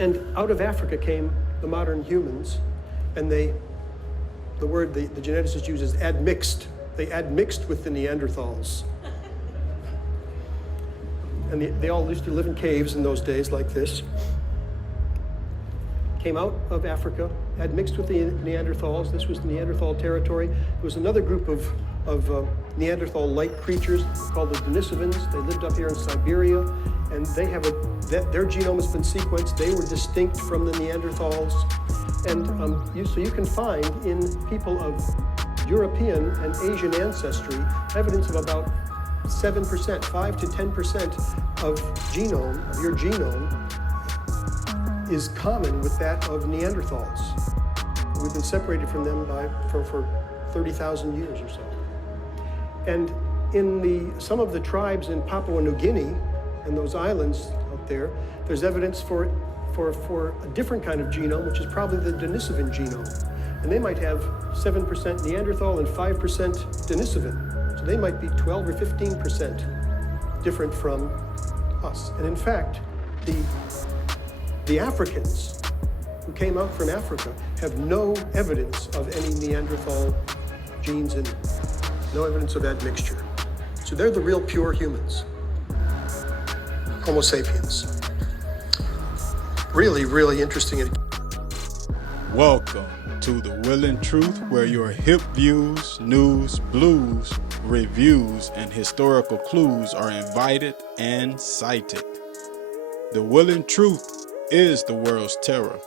And out of Africa came the modern humans, and the word the geneticist uses, admixed. They admixed with the Neanderthals. And they all used to live in caves in those days like this. Came out of Africa, admixed with the Neanderthals. This was Neanderthal territory. There was another group of Neanderthal-like creatures called the Denisovans. They lived up here in Siberia, and they have their genome has been sequenced. They were distinct from the Neanderthals. And so you can find in people of European and Asian ancestry evidence of about 7%, 5 to 10% of your genome is common with that of Neanderthals. We've been separated from them for 30,000 years or so. And in some of the tribes in Papua New Guinea and those islands out there, there's evidence for a different kind of genome, which is probably the Denisovan genome. And they might have 7% Neanderthal and 5% Denisovan. So they might be 12 or 15% different from us. And in fact, the Africans who came out from Africa have no evidence of any Neanderthal genes in them, no evidence of admixture. So they're the real pure humans, Homo sapiens. Really, really interesting. Welcome to The Will and Truth, where your hip views, news, blues, reviews, and historical clues are invited and cited. The Will and Truth is the world's terror,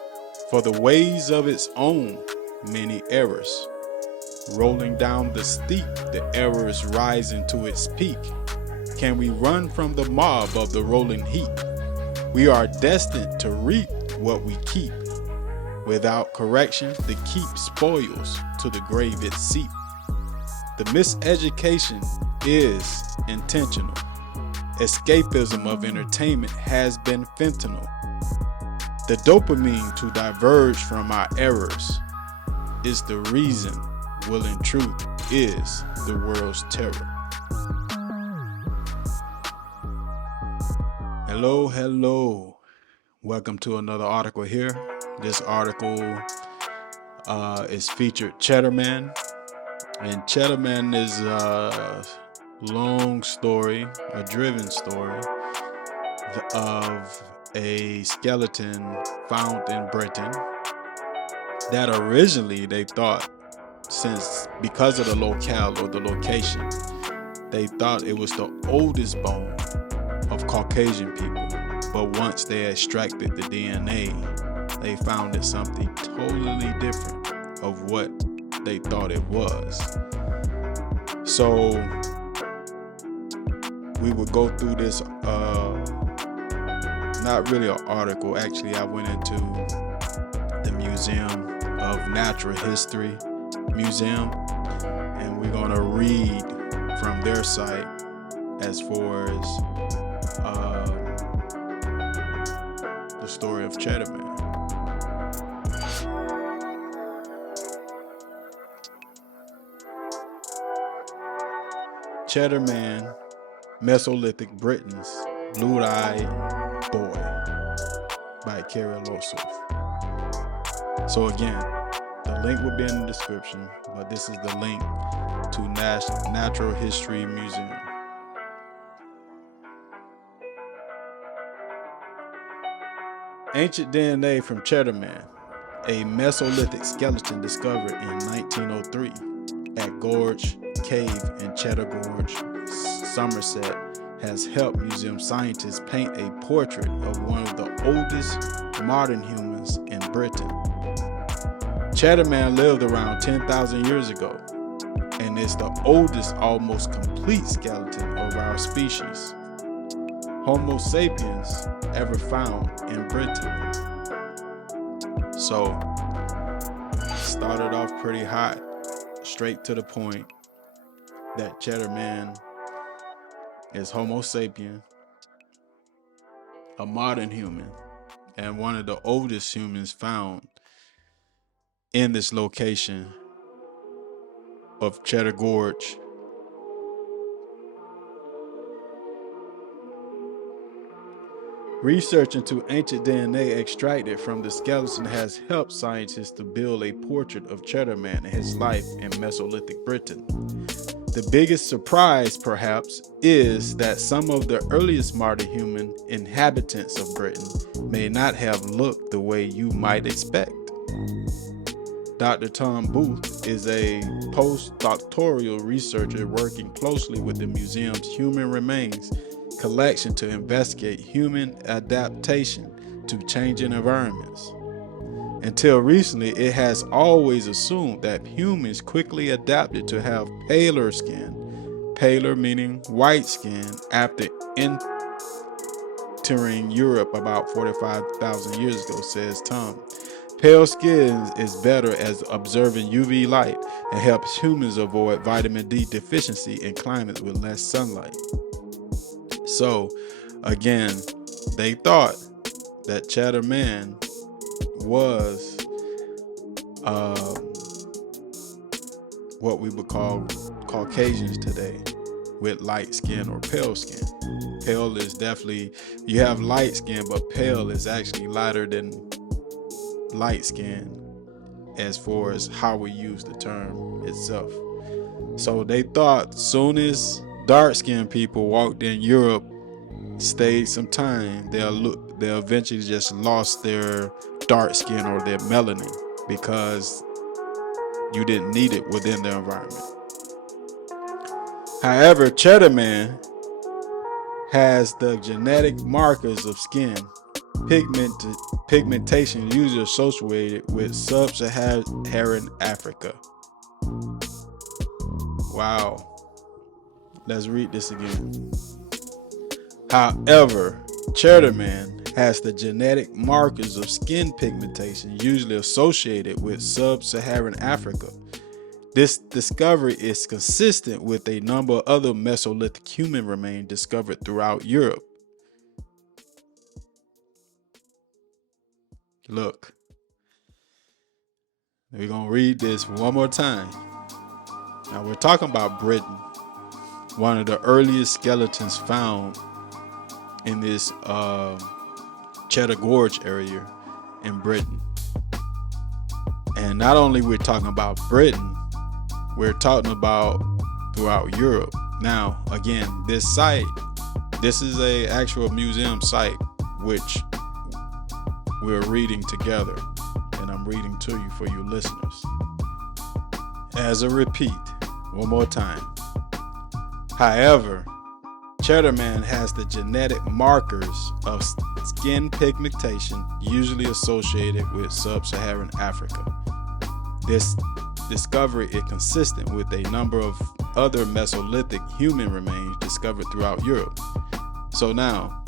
for the ways of its own many errors. Rolling down the steep, the error is rising to its peak. Can we run from the mob of the rolling heap? We are destined to reap what we keep. Without correction, the keep spoils, to the grave it seep. The miseducation is intentional. Escapism of entertainment has been fentanyl. The dopamine to diverge from our errors is the reason Will and Truth is the world's terror. Hello. Welcome to another article here. This article is featured Cheddarman. And Cheddarman is a long story, a driven story of a skeleton found in Britain that originally they thought, because of the locale or the location, they thought it was the oldest bone of Caucasian people. But once they extracted the DNA, they found it something totally different of what they thought it was. So we would go through this, not really an article. Actually, I went into the Museum of Natural History Museum, and we're gonna read from their site as far as the story of Cheddarman. Cheddarman, Mesolithic Britain's Blue-Eyed Boy by Kerry Losov. So again, the link will be in the description, but this is the link to Natural History Museum. Ancient DNA from Cheddarman, a Mesolithic skeleton discovered in 1903 at Gorge Cave in Cheddar Gorge, Somerset, has helped museum scientists paint a portrait of one of the oldest modern humans in Britain. Cheddarman lived around 10,000 years ago and is the oldest, almost complete skeleton of our species, Homo sapiens, ever found in Britain. So, started off pretty hot, straight to the point that Cheddarman is Homo sapien, a modern human, and one of the oldest humans found in this location of Cheddar Gorge. Research into ancient DNA extracted from the skeleton has helped scientists to build a portrait of Cheddar Man and his life in Mesolithic Britain. The biggest surprise, perhaps, is that some of the earliest modern human inhabitants of Britain may not have looked the way you might expect. Dr. Tom Booth is a postdoctoral researcher working closely with the museum's Human Remains collection to investigate human adaptation to changing environments. Until recently, it has always assumed that humans quickly adapted to have paler skin, paler meaning white skin, after entering Europe about 45,000 years ago, says Tom. Pale skin is better as observing UV light and helps humans avoid vitamin D deficiency in climates with less sunlight. So, again, they thought that Cheddar Man was what we would call Caucasians today, with light skin or pale skin. Pale is definitely, you have light skin, but pale is actually lighter than light skin as far as how we use the term itself. So they thought soon as dark skinned people walked in Europe, stayed some time, they'll eventually just lost their dark skin or their melanin because you didn't need it within their environment. However, Cheddar Man has the genetic markers of skin pigmentation usually associated with sub-Saharan Africa. Wow. Let's read this again. However, Cheddar Man has the genetic markers of skin pigmentation usually associated with sub-Saharan Africa. This discovery is consistent with a number of other Mesolithic human remains discovered throughout Europe. Look, we're going to read this one more time. Now, we're talking about Britain, one of the earliest skeletons found in this Cheddar Gorge area in Britain. And not only we're talking about Britain, we're talking about throughout Europe. Now, again, this is a actual museum site, which we're reading together, and I'm reading to you for you listeners. As a repeat, one more time. However, Cheddar Man has the genetic markers of skin pigmentation usually associated with sub-Saharan Africa. This discovery is consistent with a number of other Mesolithic human remains discovered throughout Europe. So now,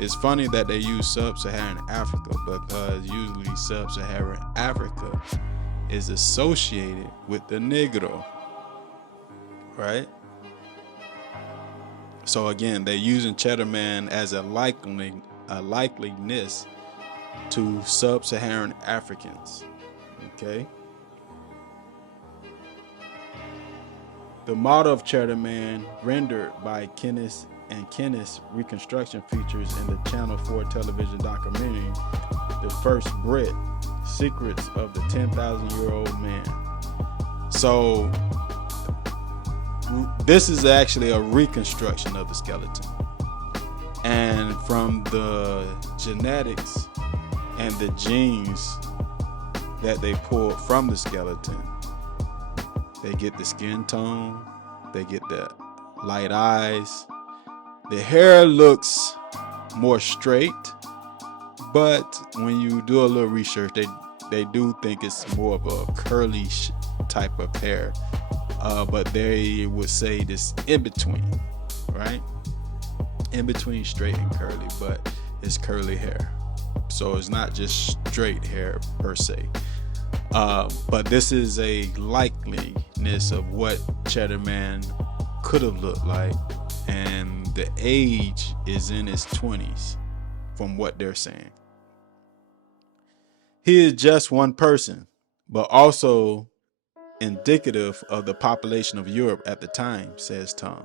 it's funny that they use sub-Saharan Africa because usually sub-Saharan Africa is associated with the negrito, right? So again, they're using Cheddar Man as a likeliness to sub-Saharan Africans. Okay. The model of Cheddar Man, rendered by Kenneth and Kenneth's reconstruction, features in the Channel 4 television documentary, The First Brit: Secrets of the 10,000-Year-Old Man. So this is actually a reconstruction of the skeleton. And from the genetics and the genes that they pulled from the skeleton, they get the skin tone, they get the light eyes. The hair looks more straight, but when you do a little research, they do think it's more of a curly type of hair. But they would say this in between, right? In between straight and curly, but it's curly hair. So it's not just straight hair per se. But this is a likeliness of what Cheddar Man could have looked like. And the age is in his 20s from what they're saying. He is just one person, but also indicative of the population of Europe at the time, says Tom.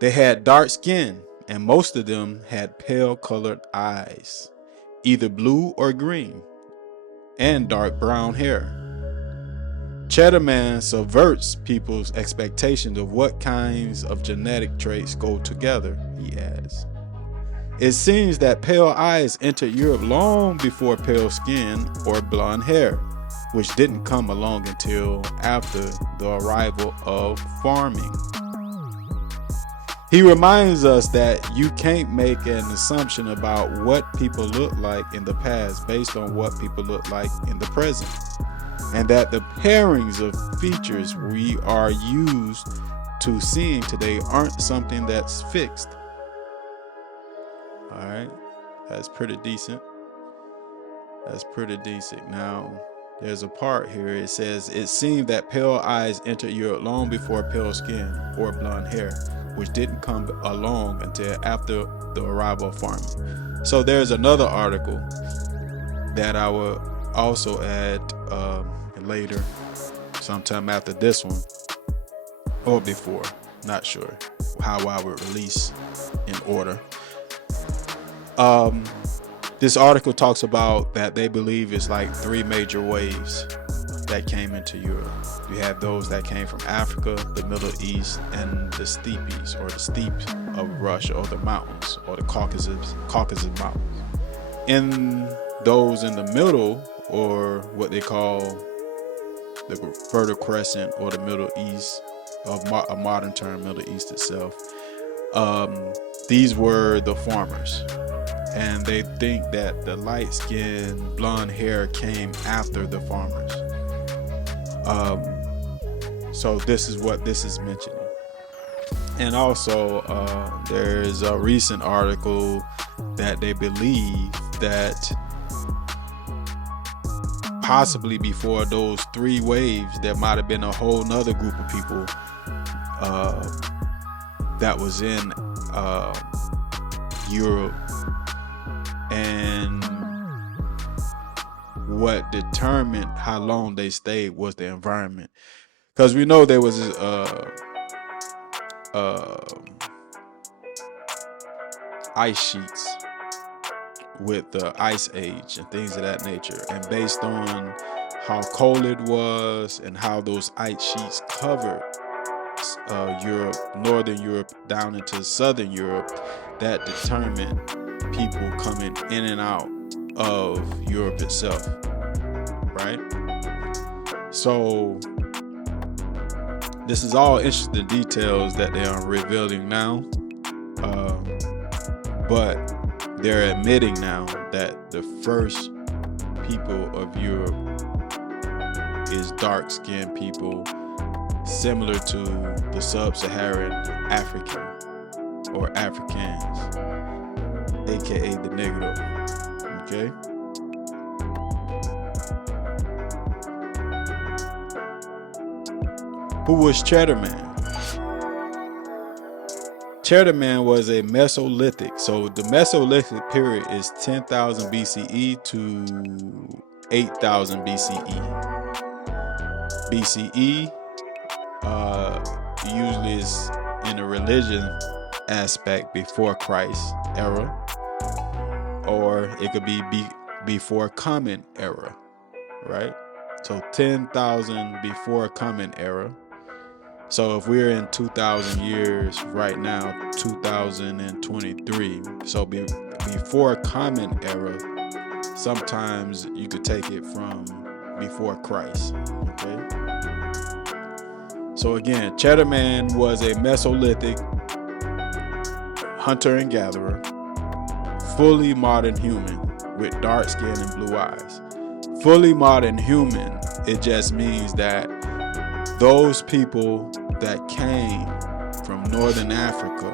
They had dark skin and most of them had pale colored eyes, either blue or green, and dark brown hair. Cheddar Man subverts people's expectations of what kinds of genetic traits go together, he adds. It seems that pale eyes entered Europe long before pale skin or blonde hair, which didn't come along until after the arrival of farming. He reminds us that you can't make an assumption about what people look like in the past based on what people look like in the present, and that the pairings of features we are used to seeing today aren't something that's fixed. All right, that's pretty decent. That's pretty decent. Now, there's a part here. It says, it seemed that pale eyes entered Europe long before pale skin or blonde hair, which didn't come along until after the arrival of farming. So there's another article that I will also add later, sometime after this one, or before, not sure how I would release in order. This article talks about that they believe it's like 3 major waves that came into Europe. You have those that came from Africa, the Middle East, and the steepies, or the steeps of Russia, or the mountains, or the Caucasus Mountains. In those in the middle, or what they call the Fertile Crescent, or the Middle East, a modern term, Middle East itself, these were the farmers. And they think that the light skin, blonde hair came after the farmers. So this is what this is mentioning. And also, there's a recent article that they believe that possibly before those 3 waves, there might have been a whole nother group of people that was in Europe. And what determined how long they stayed was the environment, because we know there was ice sheets with the ice age and things of that nature, and based on how cold it was and how those ice sheets covered Europe, northern Europe down into southern Europe, that determined people coming in and out of Europe itself, right? So this is all interesting details that they are revealing now, but they're admitting now that the first people of Europe is dark-skinned people, similar to the sub-Saharan African or Africans, aka the negrito. Okay. Who was Cheddar Man? Cheddar Man was a Mesolithic. So the Mesolithic period is 10,000 BCE to 8,000 BCE. BCE usually is in a religion aspect before Christ era, or it could be before Common Era, right? So 10,000 before Common Era. So if we're in 2,000 years right now, 2023, so before Common Era, sometimes you could take it from before Christ, okay? So again, Cheddar Man was a Mesolithic hunter and gatherer, fully modern human with dark skin and blue eyes. Fully modern human, it just means that those people that came from Northern Africa,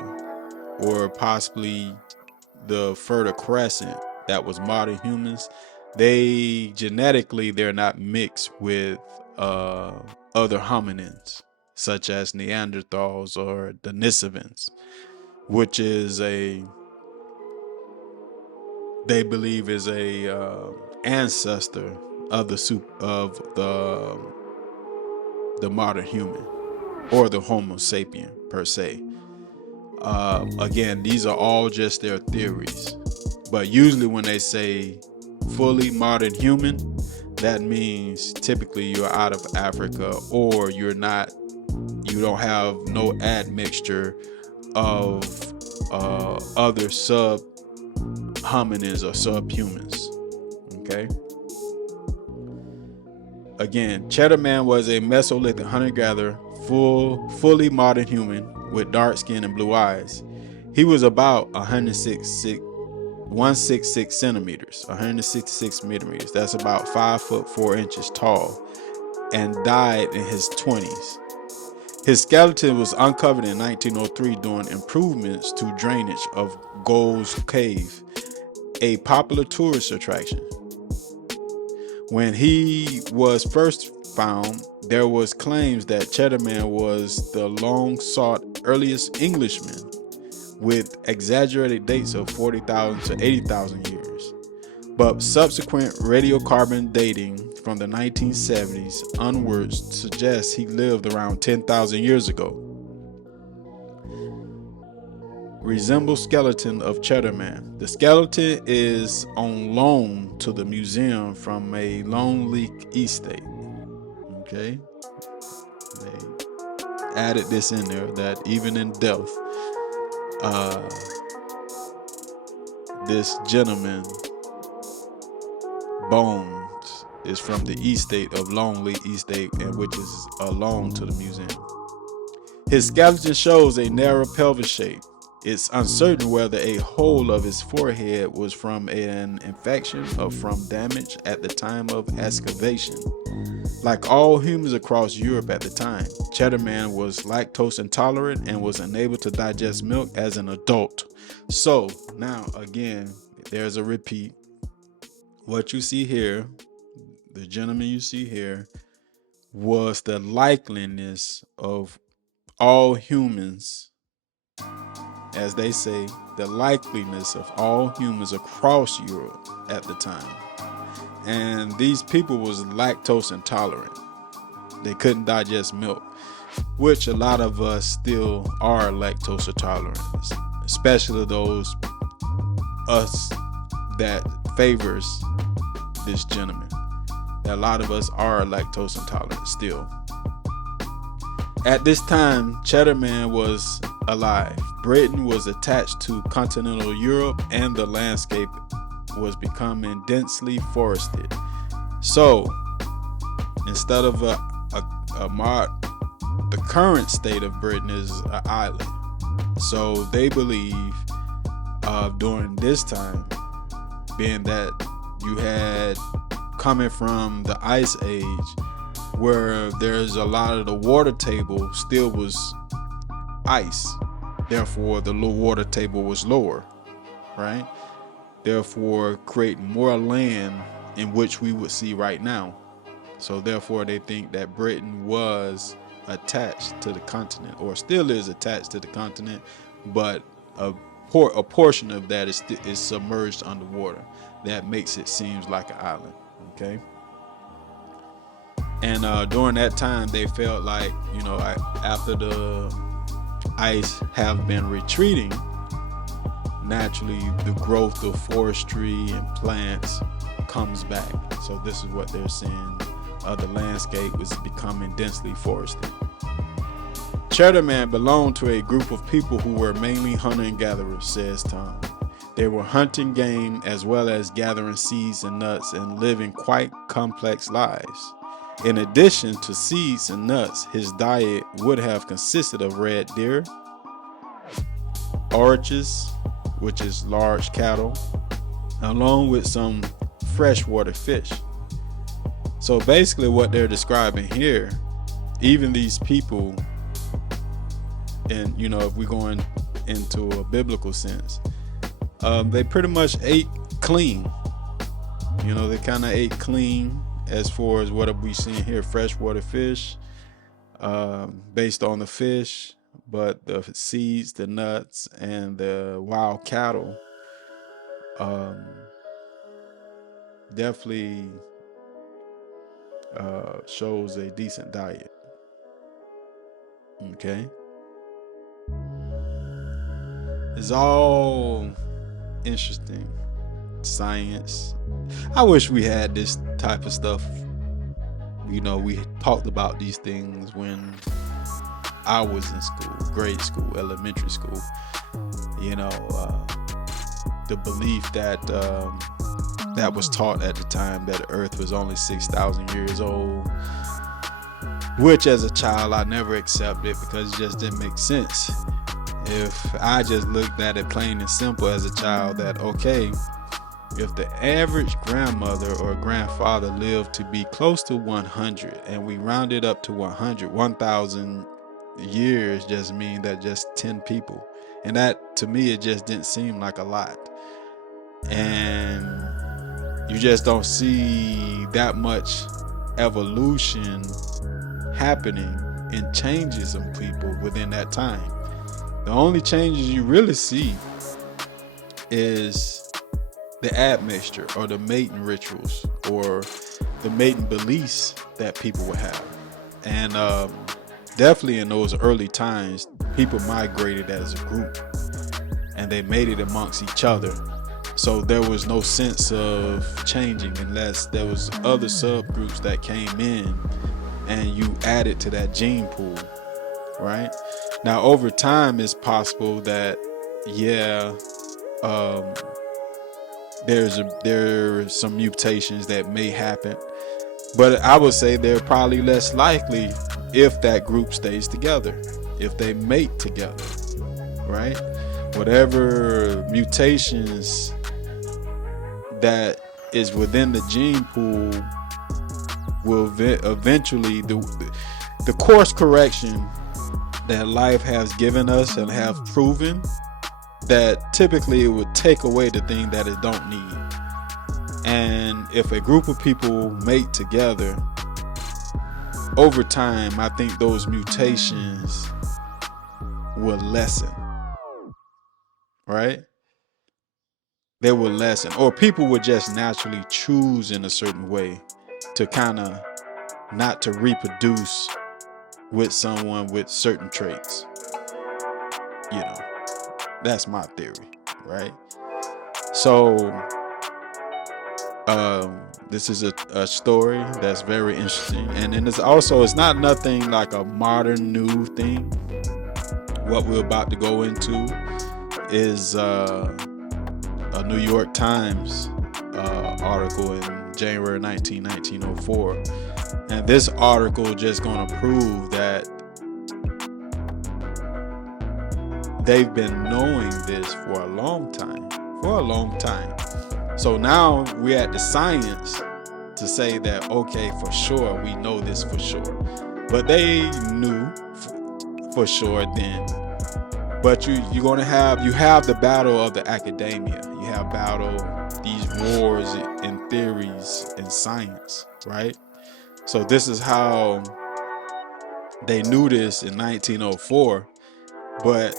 or possibly the Fertile Crescent, that was modern humans, they genetically, they're not mixed with other hominins, such as Neanderthals or Denisovans, which is they believe is a ancestor of the modern human, or the Homo sapien per se. Again, these are all just their theories. But usually when they say fully modern human, that means typically you're out of Africa, or you don't have no admixture of other sub hominins or subhumans. Okay. Again, Cheddar Man was a Mesolithic hunter-gatherer, fully modern human with dark skin and blue eyes. He was about 166 centimeters, 166 millimeters. That's about 5'4" tall, and died in his 20s. His skeleton was uncovered in 1903 during improvements to drainage of Gold's Cave, a popular tourist attraction. When he was first found, there was claims that Cheddar Man was the long-sought earliest Englishman, with exaggerated dates of 40,000 to 80,000 years. But subsequent radiocarbon dating from the 1970s onwards suggests he lived around 10,000 years ago. Resembles skeleton of Cheddar Man. The skeleton is on loan to the museum from a Lone Lake estate. Okay, they added this in there that even in death, this gentleman bones is from the estate of Lone Lake estate, and which is a loan to the museum. His skeleton shows a narrow pelvis shape. It's uncertain whether a hole of his forehead was from an infection or from damage at the time of excavation. Like all humans across Europe at the time, Cheddar Man was lactose intolerant and was unable to digest milk as an adult. So now again, there's a repeat. What you see here, the gentleman you see here, was the likeliness of all humans, as they say, the likeliness of all humans across Europe at the time. And these people was lactose intolerant. They couldn't digest milk, which a lot of us still are lactose intolerant, especially those us that favors this gentleman. A lot of us are lactose intolerant still. At this time, Cheddar Man was alive. Britain was attached to continental Europe, and the landscape was becoming densely forested. So, instead of the current state of Britain is an island. So they believe during this time, being that you had coming from the Ice Age, where there's a lot of the water table still was ice, therefore the low water table was lower, right? Therefore creating more land in which we would see right now. So therefore they think that Britain was attached to the continent, or still is attached to the continent, but a portion of that is submerged underwater. That makes it seems like an island. Okay. And during that time, they felt like, after the ice have been retreating, naturally the growth of forestry and plants comes back. So this is what they're saying. The landscape was becoming densely forested. Cheddar Man belonged to a group of people who were mainly hunter and gatherers, says Tom. They were hunting game as well as gathering seeds and nuts and living quite complex lives. In addition to seeds and nuts, his diet would have consisted of red deer, oryches, which is large cattle, along with some freshwater fish. So basically what they're describing here, even these people, and if we're going into a biblical sense, they pretty much ate clean. They kind of ate clean as far as what we seeing here, freshwater fish, based on the fish, but the seeds, the nuts, and the wild cattle definitely shows a decent diet. Okay. It's all interesting. Science. I wish we had this type of stuff. You know, we talked about these things when I was in school, grade school, elementary school. You know, the belief that that was taught at the time, that the earth was only 6,000 years old, which as a child I never accepted because it just didn't make sense. If I just looked at it plain and simple as a child, that okay, if the average grandmother or grandfather lived to be close to 100 and we rounded up to 100, 1,000 years just mean that just 10 people. And that, to me, it just didn't seem like a lot. And you just don't see that much evolution happening and changes in people within that time. The only changes you really see is the admixture or the mating rituals or the mating beliefs that people would have. And definitely in those early times, people migrated as a group and they mated amongst each other. So there was no sense of changing unless there was other subgroups that came in and you added to that gene pool, right? Now over time, it's possible that, there are some mutations that may happen, but I would say they're probably less likely if that group stays together, if they mate together, right? Whatever mutations that is within the gene pool will eventually, the course correction that life has given us and have proven that typically it would take away the thing that it don't need. And if a group of people mate together, over time, I think those mutations will lessen, right? They will lessen, or people would just naturally choose in a certain way to kind of not to reproduce with someone with certain traits. You know, that's my theory, right? So this is a story that's very interesting, and then it's not nothing like a modern new thing. What we're about to go into is a New York Times article in January 1904, and this article just going to prove that they've been knowing this for a long time. So now we're at the science to say that, okay, for sure, we know this for sure. But they knew for sure then. But you have the battle of the academia. You have these wars and theories in science, right? So this is how they knew this in 1904, but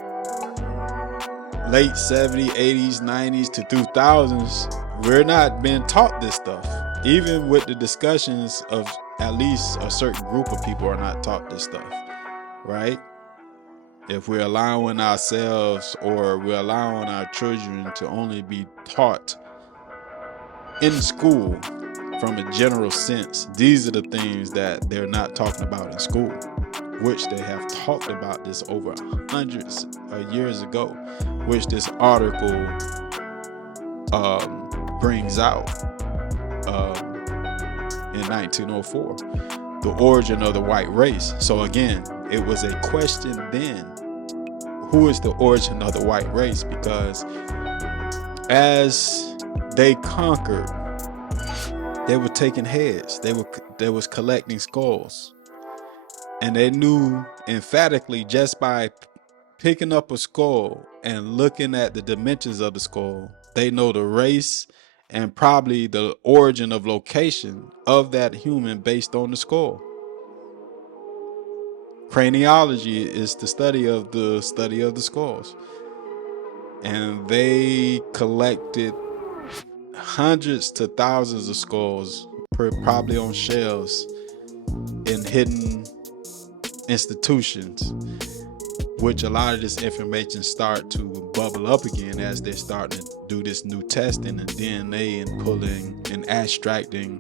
late 70s, 80s, 90s to 2000s, we're not being taught this stuff. Even with the discussions of at least a certain group of people are not taught this stuff, right? If we're allowing ourselves or we're allowing our children to only be taught in school from a general sense, these are the things that they're not talking about in school, which they have talked about this over hundreds of years ago, which this article brings out in 1904, the origin of the white race. So again, it was a question then, who is the origin of the white race? Because as they conquered, they were taking heads, they was collecting skulls. And they knew emphatically just by picking up a skull and looking at the dimensions of the skull, they know the race and probably the origin of location of that human based on the skull. Craniology is the study of the skulls. And they collected hundreds to thousands of skulls, probably on shelves in hidden institutions, which a lot of this information start to bubble up again as they're starting to do this new testing and DNA and pulling and extracting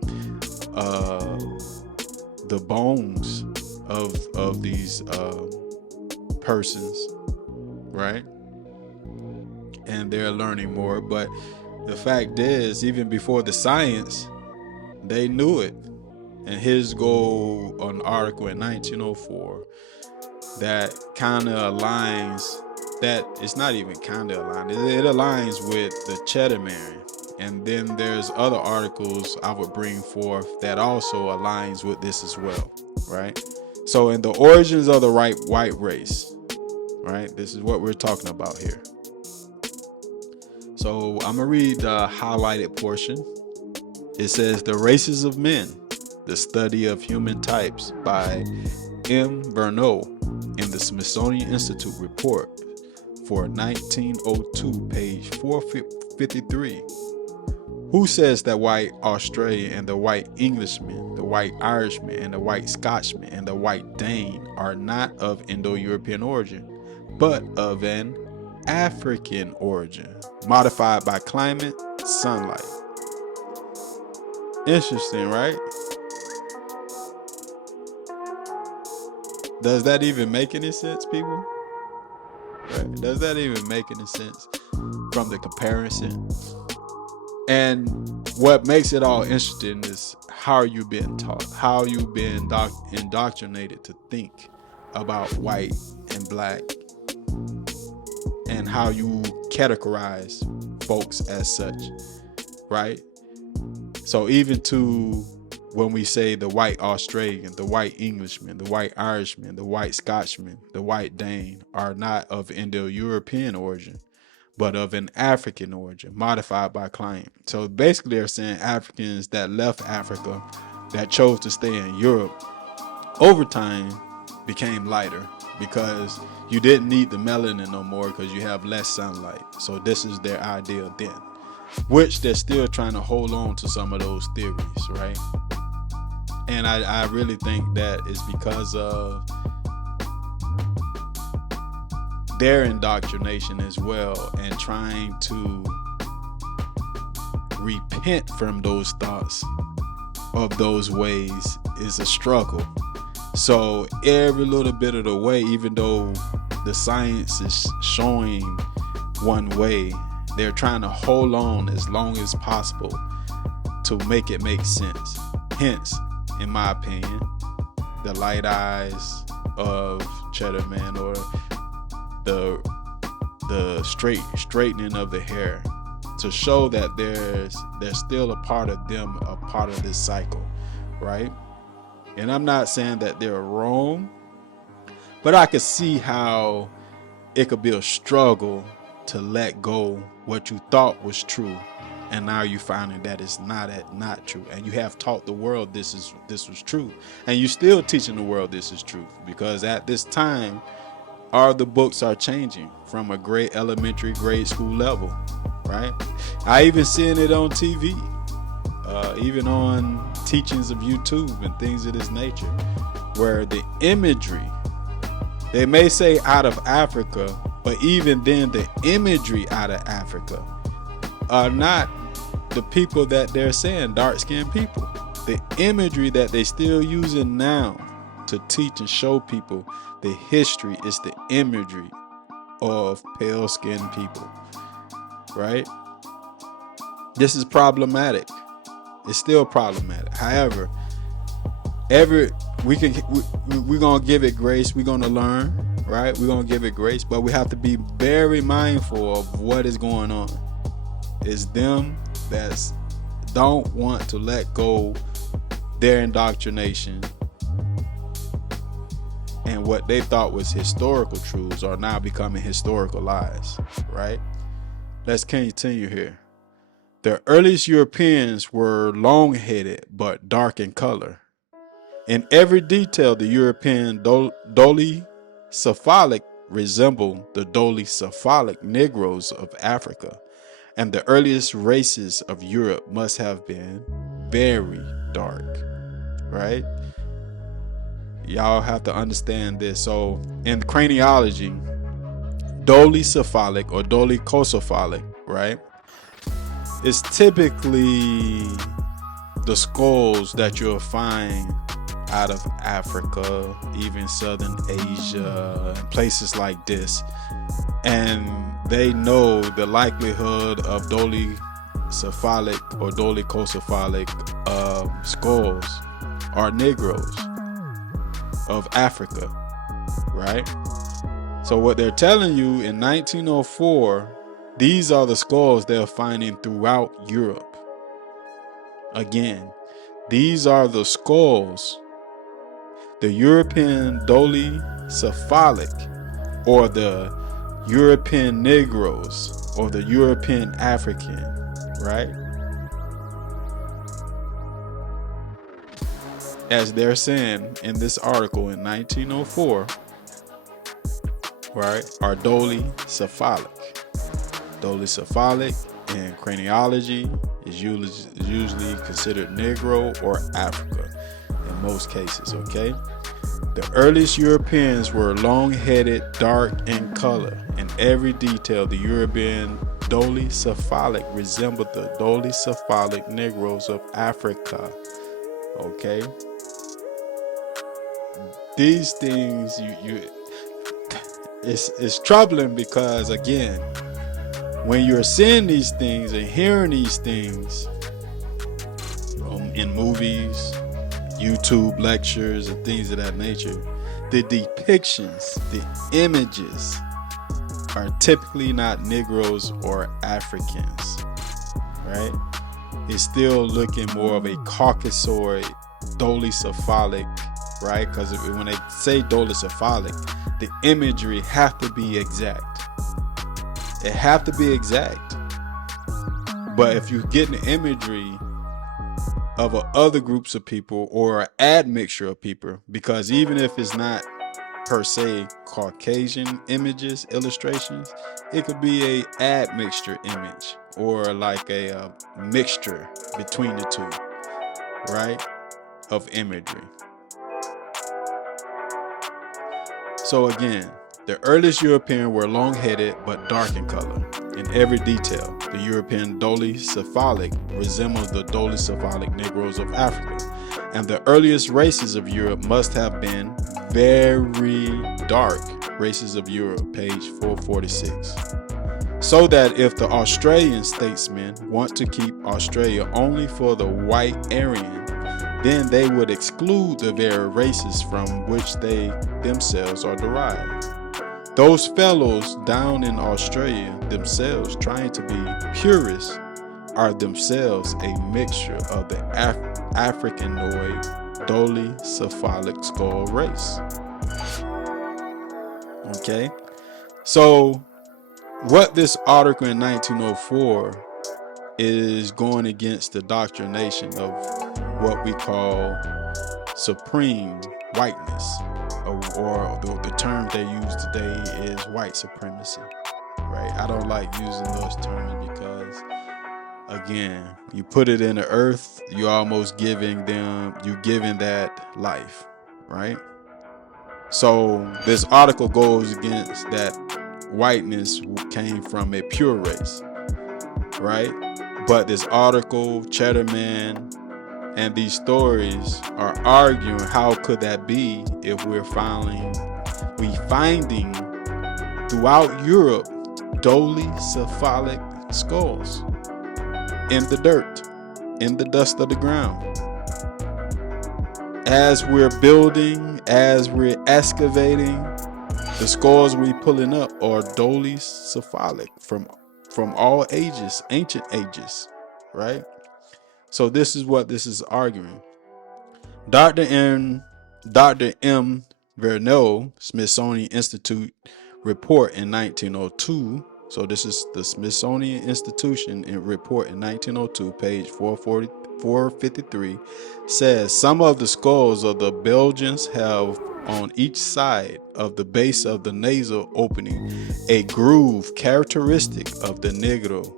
the bones of these persons, right? And they're learning more. But the fact is, even before the science, they knew it. And his goal on an article in 1904 that kind of aligns, that it's not even kind of aligned, it aligns with the Cheddar Man. And then there's other articles I would bring forth that also aligns with this as well, right? So in the origins of the white race, right, this is what we're talking about here. So I'm gonna read the highlighted portion. It says, "The Races of Men, the Study of Human Types" by M. Verneau in the Smithsonian Institute report for 1902, page 453. Who says that white Australian and the white Englishman, the white Irishman and the white Scotchman and the white Dane are not of Indo-European origin, but of an African origin, modified by climate, sunlight? Interesting, right? Does that even make any sense, people? Right? Does that even make any sense from the comparison? And what makes it all interesting is how you've been taught, how you've been indoctrinated to think about white and black, and how you categorize folks as such, right? So even to when we say the white Australian, the white Englishman, the white Irishman, the white Scotchman, the white Dane are not of Indo-European origin, but of an African origin, modified by climate. So basically they're saying Africans that left Africa, that chose to stay in Europe, over time became lighter because you didn't need the melanin no more because you have less sunlight. So this is their ideal then, which they're still trying to hold on to some of those theories, right? And I really think that is because of their indoctrination as well, and trying to repent from those thoughts of those ways is a struggle. So every little bit of the way, even though the science is showing one way, they're trying to hold on as long as possible to make it make sense. Hence, in my opinion, the light eyes of Cheddar Man, or the straightening of the hair, to show that there's still a part of them, a part of this cycle, right? And I'm not saying that they're wrong, but I could see how it could be a struggle to let go what you thought was true, and now you're finding that it's not true, and you have taught the world this was true, and you're still teaching the world this is true, because at this time all the books are changing from a elementary grade school level, right? I even seen it on TV, even on teachings of YouTube and things of this nature, where the imagery, they may say out of Africa, but even then the imagery out of Africa are not the people that they're saying, dark-skinned people. The imagery that they still using now to teach and show people the history is the imagery of pale-skinned people, right? This is problematic. It's still problematic. However, we're gonna give it grace. We're gonna learn, right? We're gonna give it grace, but we have to be very mindful of what is going on. It's them that don't want to let go their indoctrination, and what they thought was historical truths are now becoming historical lies, right? Let's continue here. The earliest Europeans were long-headed but dark in color. In every detail, the European dolichocephalic resembled the dolichocephalic Negroes of Africa, and the earliest races of Europe must have been very dark, right? Y'all have to understand this. So in craniology, dolicephalic or dolichocephalic, right? It's typically the skulls that you'll find out of Africa, even Southern Asia, and places like this. And they know the likelihood of dolicephalic or dolichocephalic skulls are Negroes of Africa, right? So what they're telling you in 1904, these are the skulls they're finding throughout Europe. Again, these are the skulls, the European dolicephalic, or the European Negroes, or the European African, right? As they're saying in this article in 1904, right, are dolicephalic. Dolicephalic in craniology is usually considered Negro or Africa in most cases, okay? The earliest Europeans were long-headed, dark in color. In every detail, the European dolicephalic resembled the dolicephalic Negroes of Africa, okay? These things, it's troubling because, again, when you're seeing these things and hearing these things in movies, YouTube lectures, and things of that nature, the depictions, the images are typically not Negroes or Africans, right? It's still looking more of a Caucasoid, dolicephalic, right? Because when they say dolicephalic, the imagery have to be exact. It have to be exact. But if you get an imagery of other groups of people or an admixture of people, because even if it's not per se Caucasian images, illustrations, it could be a admixture image or like a mixture between the two, right, of imagery. So again, the earliest European were long-headed but dark in color. In every detail, the European dolicephalic resembles the dolicephalic Negroes of Africa, and the earliest races of Europe must have been very dark races of Europe, page 446. So that if the Australian statesmen want to keep Australia only for the white Aryan, then they would exclude the very races from which they themselves are derived. Those fellows down in Australia themselves trying to be purists are themselves a mixture of the Africanoid dolicephalic skull race. Okay, so what this article in 1904 is going against the doctrination of what we call supreme whiteness, or the term they use today is white supremacy, right? I don't like using those terms because, again, you put it in the earth, you're almost giving that life, right? So this article goes against that whiteness came from a pure race, right? But this article, Cheddarman, and these stories are arguing how could that be if we're finding throughout Europe dolicephalic skulls in the dirt, in the dust of the ground. As we're building, as we're excavating, the skulls we're pulling up are dolicephalic from all ages, ancient ages, right? So this is what this is arguing. Dr. M. Verneuil, Smithsonian Institute report in 1902. So this is the Smithsonian Institution report in 1902, page 453, says some of the skulls of the Belgians have on each side of the base of the nasal opening a groove characteristic of the Negro.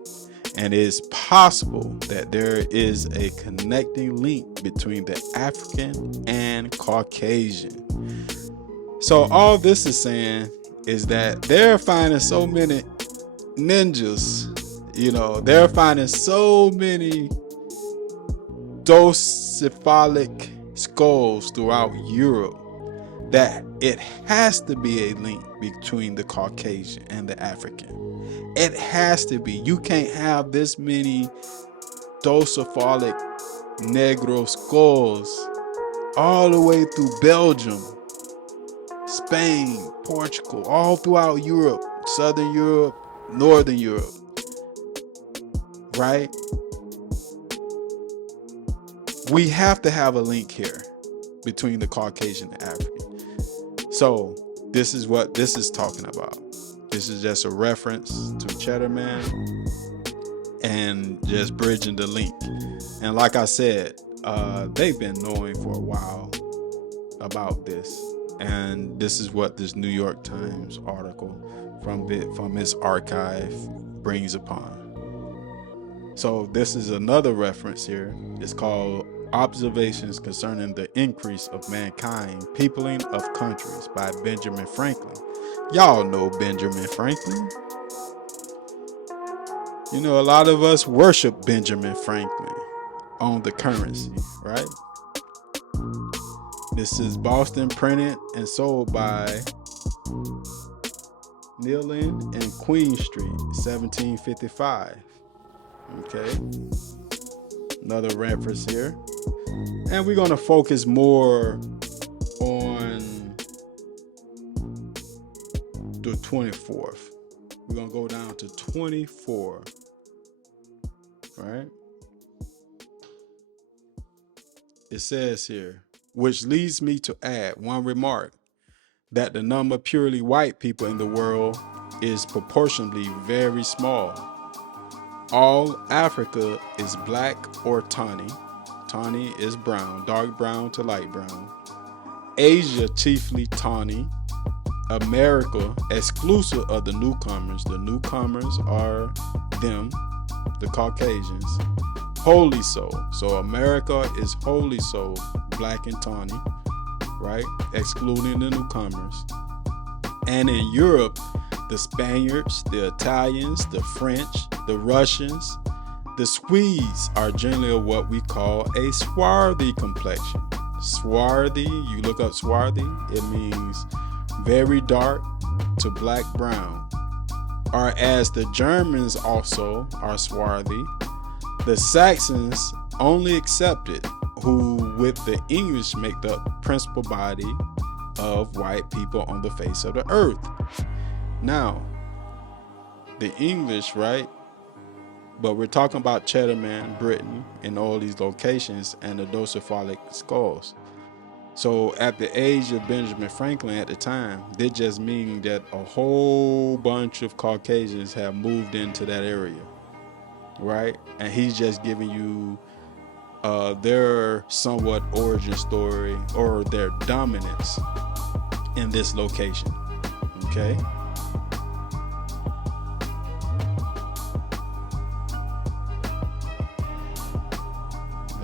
And it is possible that there is a connecting link between the African and Caucasian. So all this is saying is that they're finding so many ninjas, they're finding so many docephalic skulls throughout Europe that it has to be a link between the Caucasian and the African. It has to be. You can't have this many docephalic negro skulls all the way through Belgium, Spain, Portugal, all throughout Europe, Southern Europe, Northern Europe, right? We have to have a link here between the Caucasian and African. So this is what this is talking about. This is just a reference to Cheddar Man and just bridging the link. And like I said, they've been knowing for a while about this. And this is what this New York Times article from its archive brings upon. So this is another reference here. It's called Observations Concerning the Increase of Mankind, Peopling of Countries by Benjamin Franklin. Y'all know Benjamin Franklin. A lot of us worship Benjamin Franklin on the currency, right? This is Boston, printed and sold by Neyland and Queen Street, 1755. Okay. Another reference here. And we're going to focus more on the 24th. We're going to go down to 24. Right? It says here, which leads me to add one remark, that the number of purely white people in the world is proportionally very small. All Africa is black or tawny. Tawny is brown, dark brown to light brown. Asia chiefly tawny. America exclusive of the newcomers. The newcomers are them, the Caucasians. Wholly so. So America is wholly so black and tawny, right? Excluding the newcomers. And in Europe, the Spaniards, the Italians, the French, the Russians, the Swedes are generally of what we call a swarthy complexion. Swarthy, you look up swarthy, it means very dark to black brown. Or as the Germans also are swarthy, the Saxons only accepted, who with the English make the principal body of white people on the face of the earth. Now, the English, right? But we're talking about Cheddar Man, Britain, and all these locations and the docephalic skulls. So at the age of Benjamin Franklin at the time, that just mean that a whole bunch of Caucasians have moved into that area, right? And he's just giving you their somewhat origin story or their dominance in this location, okay?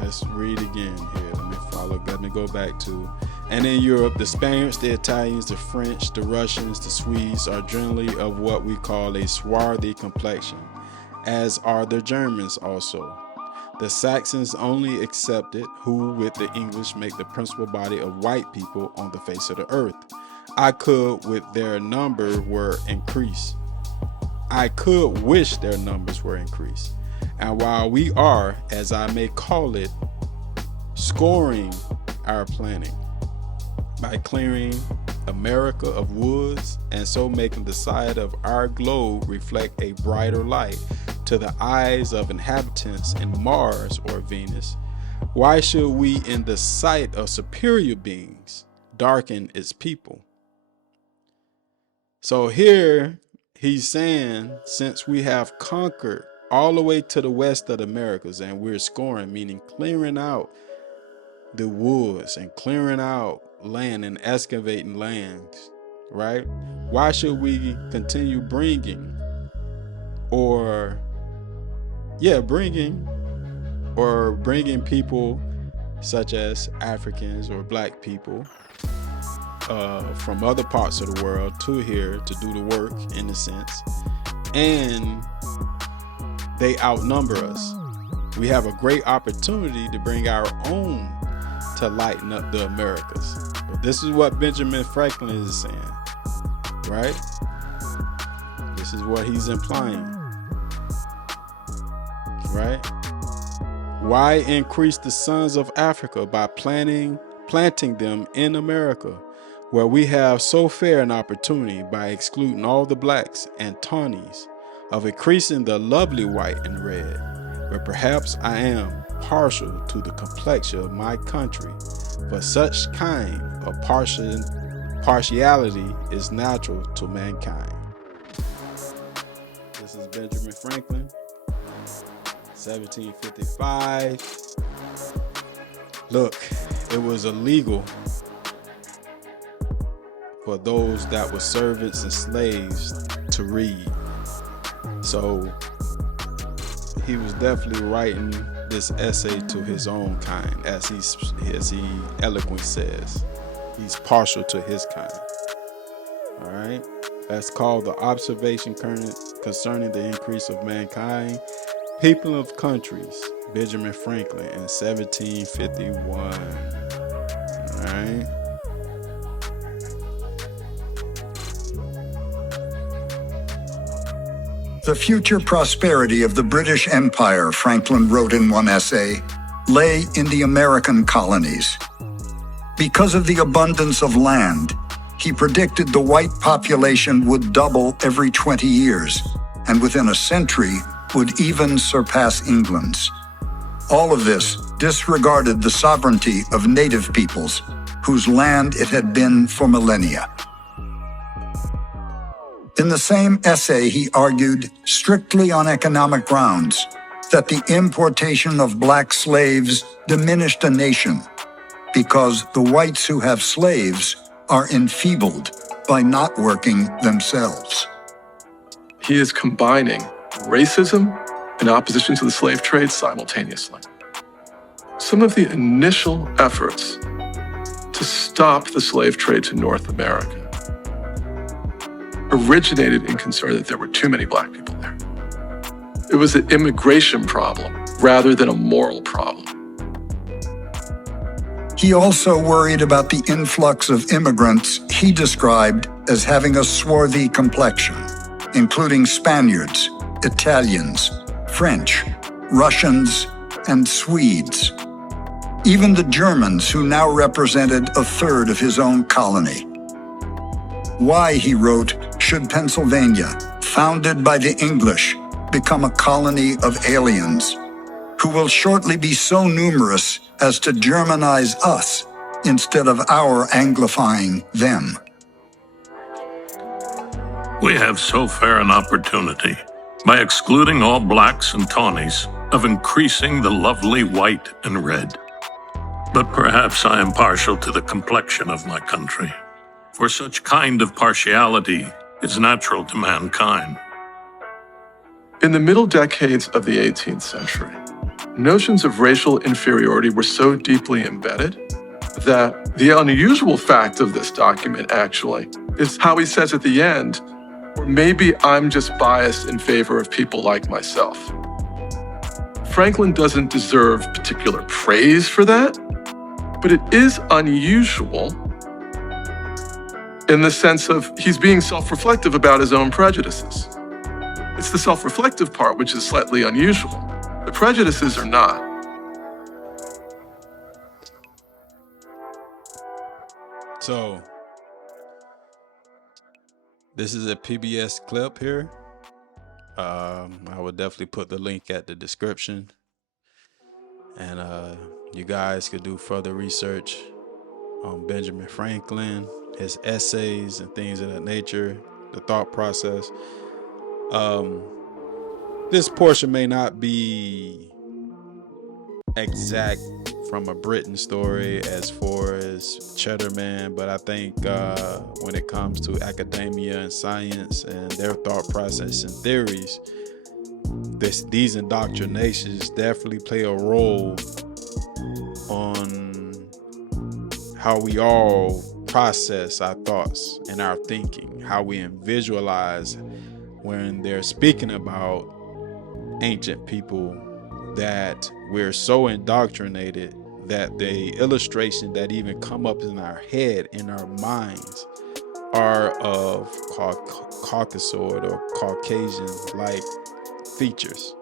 Let's read again here. Let me go back to. And in Europe, the Spaniards, the Italians, the French, the Russians, the Swedes are generally of what we call a swarthy complexion, as are the Germans also. The Saxons only accepted, who with the English make the principal body of white people on the face of the earth. I could with their number were increased. I could wish their numbers were increased. And while we are, as I may call it, scoring our planning by clearing America of woods and so making the side of our globe reflect a brighter light to the eyes of inhabitants in Mars or Venus, why should we in the sight of superior beings darken its people? So here he's saying, since we have conquered all the way to the west of the Americas and we're scoring, meaning clearing out the woods and clearing out land and excavating lands, right? Why should we continue bringing people such as Africans or black people from other parts of the world to here to do the work, in a sense, and they outnumber us. We have a great opportunity to bring our own to lighten up the Americas. But this is what Benjamin Franklin is saying, right? This is what he's implying, right? Why increase the sons of Africa by planting them in America, where we have so fair an opportunity by excluding all the blacks and tawnies of increasing the lovely white and red? But perhaps I am partial to the complexion of my country, for such kind of partiality is natural to mankind. This is Benjamin Franklin, 1755. Look, it was illegal for those that were servants and slaves to read. So he was definitely writing this essay to his own kind, as he eloquently says. He's partial to his kind. All right. That's called The Observation Concerning the Increase of Mankind, People of Countries, Benjamin Franklin in 1751. All right. The future prosperity of the British Empire, Franklin wrote in one essay, lay in the American colonies. Because of the abundance of land, he predicted the white population would double every 20 years, and within a century would even surpass England's. All of this disregarded the sovereignty of native peoples, whose land it had been for millennia. In the same essay, he argued, strictly on economic grounds, that the importation of black slaves diminished a nation, because the whites who have slaves are enfeebled by not working themselves. He is combining racism and opposition to the slave trade simultaneously. Some of the initial efforts to stop the slave trade to North America originated in concern that there were too many black people there. It was an immigration problem rather than a moral problem. He also worried about the influx of immigrants he described as having a swarthy complexion, including Spaniards, Italians, French, Russians, and Swedes. Even the Germans, who now represented a third of his own colony. Why, he wrote, should Pennsylvania, founded by the English, become a colony of aliens, who will shortly be so numerous as to Germanize us instead of our Anglifying them? We have so fair an opportunity, by excluding all blacks and tawnies, of increasing the lovely white and red. But perhaps I am partial to the complexion of my country, for such kind of partiality is natural to mankind. In the middle decades of the 18th century, notions of racial inferiority were so deeply embedded that the unusual fact of this document actually is how he says at the end, or maybe I'm just biased in favor of people like myself. Franklin doesn't deserve particular praise for that, but it is unusual in the sense of he's being self-reflective about his own prejudices. It's the self-reflective part which is slightly unusual. The prejudices are not. So, this is a PBS clip here. I would definitely put the link at the description. And you guys could do further research on Benjamin Franklin, his essays and things of that nature, the thought process. This portion may not be exact from a Britain story as far as Cheddarman, but I think when it comes to academia and science and their thought process and theories, these indoctrinations definitely play a role on how we all process our thoughts and our thinking, how we visualize when they're speaking about ancient people, that we're so indoctrinated that the illustration that even come up in our head, in our minds, are of Caucasoid or Caucasian like features,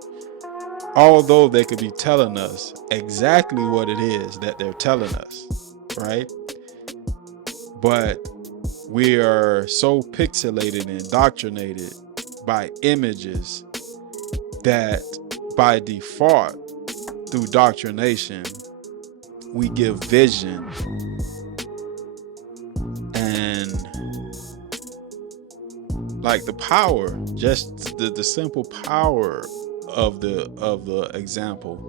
although they could be telling us exactly what it is that they're telling us, right? But we are so pixelated and indoctrinated by images that by default, through doctrination, we give vision and like the power, just the simple power of the example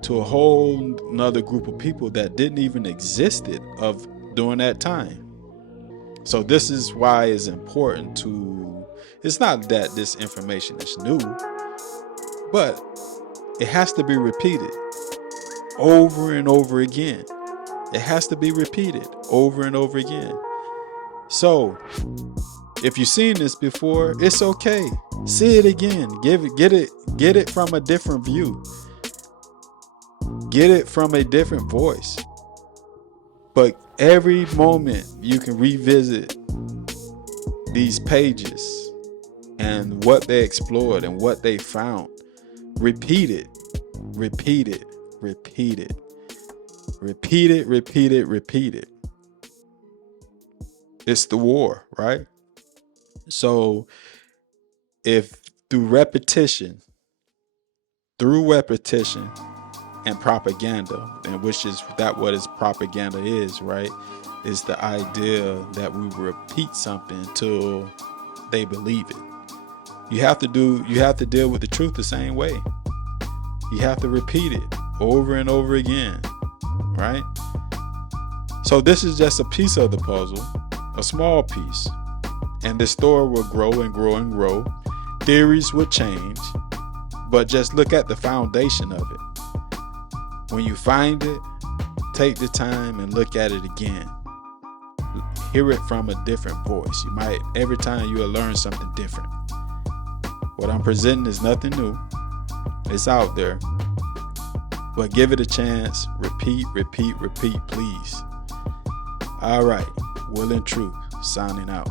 to a whole nother group of people that didn't even existed of during that time. So this is why it's important to, it's not that this information is new, but it has to be repeated over and over again. It has to be repeated over and over again. So if you've seen this before, it's okay. See it again. Get it from a different view. Get it from a different voice. But every moment you can revisit these pages and what they explored and what they found. Repeat it. Repeat it. Repeat it. Repeat it, repeat it, repeat it. It's the war, right? So if through repetition and propaganda, and which is that what is propaganda is, right? Is the idea that we repeat something until they believe it. You have to deal with the truth the same way. You have to repeat it over and over again, right? So this is just a piece of the puzzle, a small piece. And the story will grow and grow and grow. Theories will change, but just look at the foundation of it. When you find it, take the time and look at it again. Hear it from a different voice. You might, every time you will learn something different. What I'm presenting is nothing new. It's out there. But give it a chance. Repeat, repeat, repeat, please. All right. Will and Truth signing out.